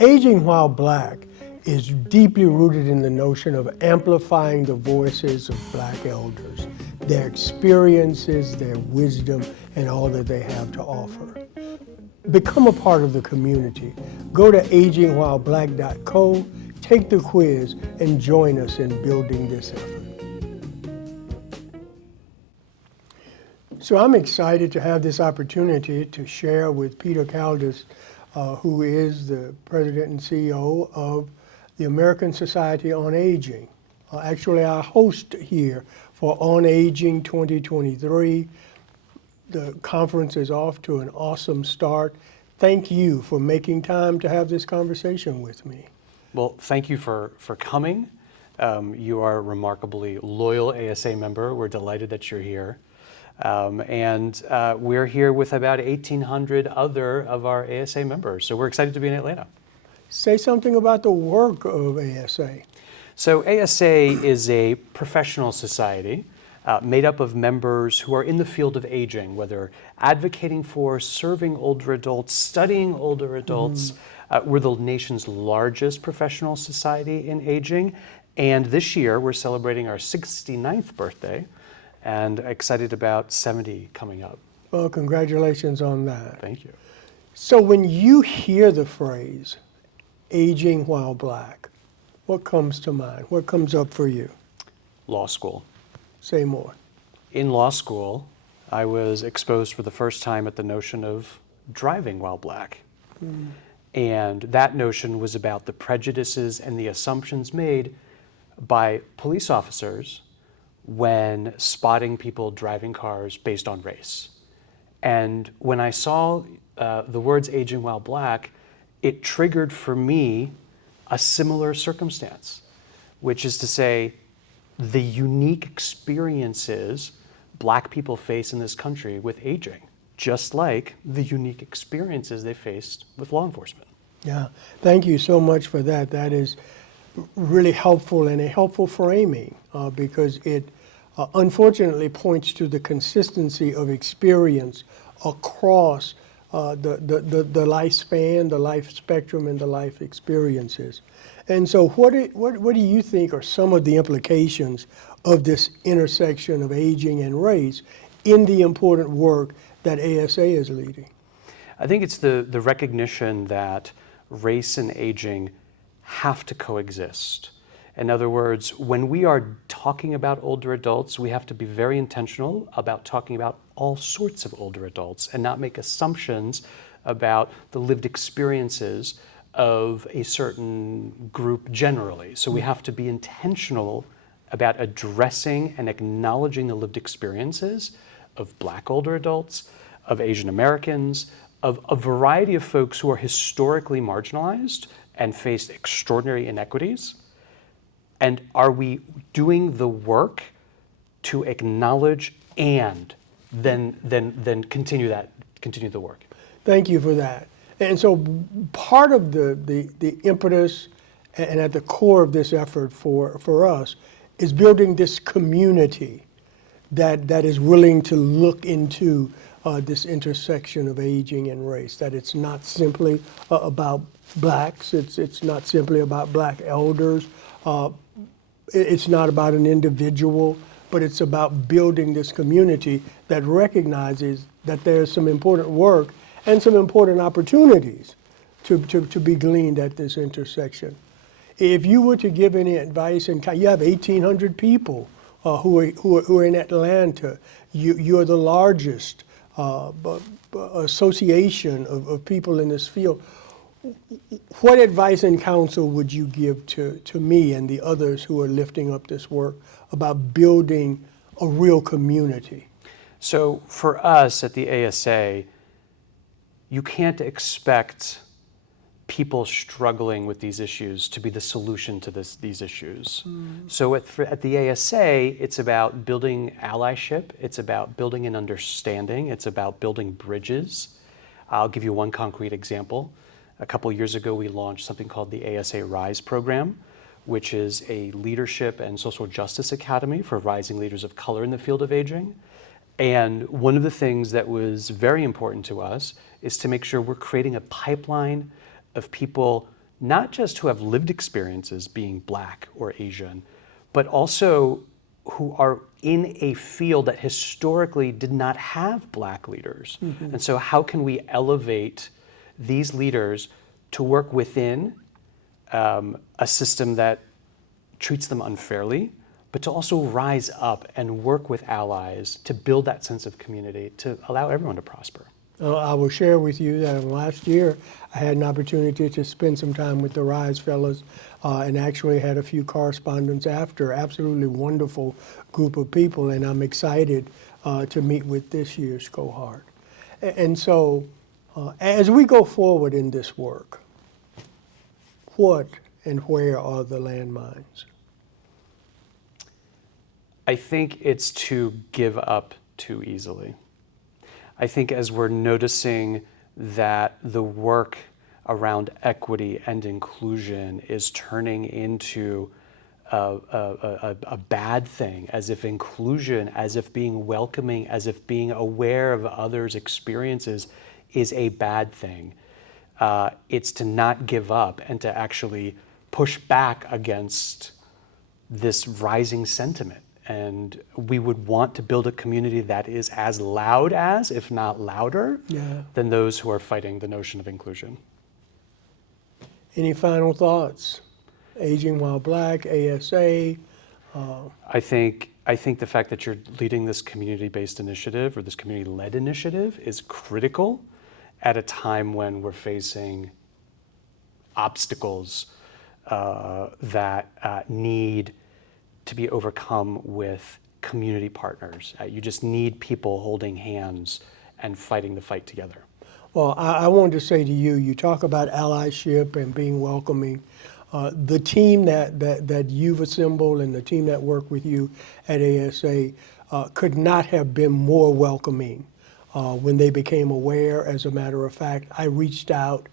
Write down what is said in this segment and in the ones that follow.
Aging While Black is deeply rooted in the notion of amplifying the voices of Black elders, their experiences, their wisdom, and all that they have to offer. Become a part of the community. Go to agingwhileblack.co, take the quiz, and join us in building this effort. So I'm excited to have this opportunity to share with Peter Kaldes, who is the president and CEO of the American Society on Aging. Actually, our host here for On Aging 2023. The conference is off to an awesome start. Thank you for making time to have this conversation with me. Well, thank you for coming. You are a remarkably loyal ASA member. We're delighted that you're here. We're here with about 1,800 other of our ASA members. So we're excited to be in Atlanta. Say something about the work of ASA. So ASA is a professional society made up of members who are in the field of aging, whether advocating for, serving older adults, studying older adults. We're the nation's largest professional society in aging. And this year, we're celebrating our 69th birthday and excited about 70 coming up. Well, congratulations on that. Thank you. So when you hear the phrase, aging while Black, what comes to mind? What comes up for you? Law school. Say more. In law school, I was exposed for the first time at the notion of driving while Black. And that notion was about the prejudices and the assumptions made by police officers when spotting people driving cars based on race. And when I saw the words aging while Black, it triggered for me a similar circumstance, which is to say, the unique experiences Black people face in this country with aging, just like the unique experiences they faced with law enforcement. Yeah, thank you so much for that. That is really helpful and a helpful framing because it unfortunately points to the consistency of experience across the lifespan, the life spectrum, and the life experiences. And so what do you think are some of the implications of this intersection of aging and race in the important work that ASA is leading? I think it's the recognition that race and aging have to coexist. In other words, when we are talking about older adults, we have to be very intentional about talking about all sorts of older adults and not make assumptions about the lived experiences of a certain group generally. So we have to be intentional about addressing and acknowledging the lived experiences of Black older adults, of Asian Americans, of a variety of folks who are historically marginalized and faced extraordinary inequities. And are we doing the work to acknowledge and then continue the work? Thank you for that. And so part of the impetus and at the core of this effort for us is building this community that is willing to look into this intersection of aging and race, that it's not simply about Blacks, it's not simply about Black elders, it's not about an individual, but it's about building this community that recognizes that there's some important work and some important opportunities to be gleaned at this intersection. If you were to give any advice, and you have 1,800 people who are in Atlanta, you are the largest association of people in this field. What advice and counsel would you give to me and the others who are lifting up this work about building a real community? So for us at the ASA, you can't expect people struggling with these issues to be the solution to these issues. So at the ASA, it's about building allyship, it's about building an understanding, it's about building bridges. I'll give you one concrete example. A couple years ago, we launched something called the ASA Rise program, which is a leadership and social justice academy for rising leaders of color in the field of aging. And one of the things that was very important to us is to make sure we're creating a pipeline of people not just who have lived experiences being Black or Asian, but also who are in a field that historically did not have Black leaders. And so how can we elevate these leaders to work within a system that treats them unfairly, but to also rise up and work with allies to build that sense of community, to allow everyone to prosper? I will share with you that last year I had an opportunity to spend some time with the Rise fellas and actually had a few correspondence after. Absolutely wonderful group of people, and I'm excited to meet with this year's cohort. And so as we go forward in this work, what and where are the landmines? I think it's to give up too easily. I think as we're noticing that the work around equity and inclusion is turning into a bad thing, as if inclusion, as if being welcoming, as if being aware of others' experiences is a bad thing. It's to not give up and to actually push back against this rising sentiment. And we would want to build a community that is as loud as, if not louder, than those who are fighting the notion of inclusion. Any final thoughts? Aging While Black, ASA? I think the fact that you're leading this community-based initiative or this community-led initiative is critical at a time when we're facing obstacles that need to be overcome with community partners. You just need people holding hands and fighting the fight together. Well, I wanted to say to you, you talk about allyship and being welcoming. The team that you've assembled and the team that worked with you at ASA could not have been more welcoming when they became aware. As a matter of fact, I reached out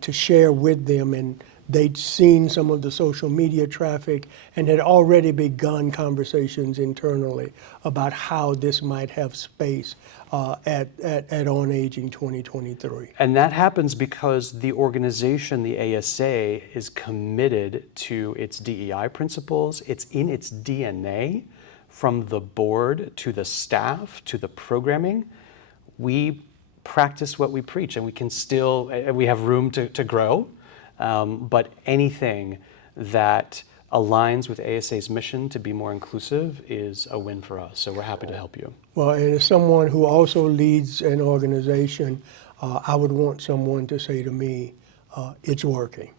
to share with them, and they'd seen some of the social media traffic and had already begun conversations internally about how this might have space at On Aging 2023. And that happens because the organization, the ASA, is committed to its DEI principles. It's in its DNA, from the board to the staff to the programming. We practice what we preach, and we have room to grow. But anything that aligns with ASA's mission to be more inclusive is a win for us. So we're happy to help you. Well, and as someone who also leads an organization, I would want someone to say to me, it's working.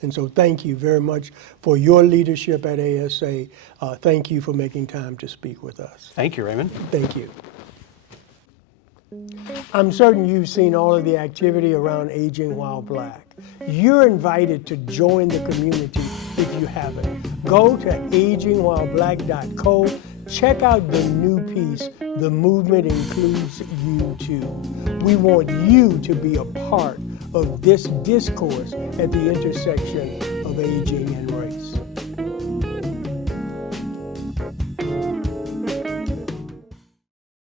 And so thank you very much for your leadership at ASA. Thank you for making time to speak with us. Thank you, Raymond. Thank you. I'm certain you've seen all of the activity around Aging While Black. You're invited to join the community if you haven't. Go to agingwhileblack.co. Check out the new piece, The Movement Includes You Too. We want you to be a part of this discourse at the intersection of aging and race.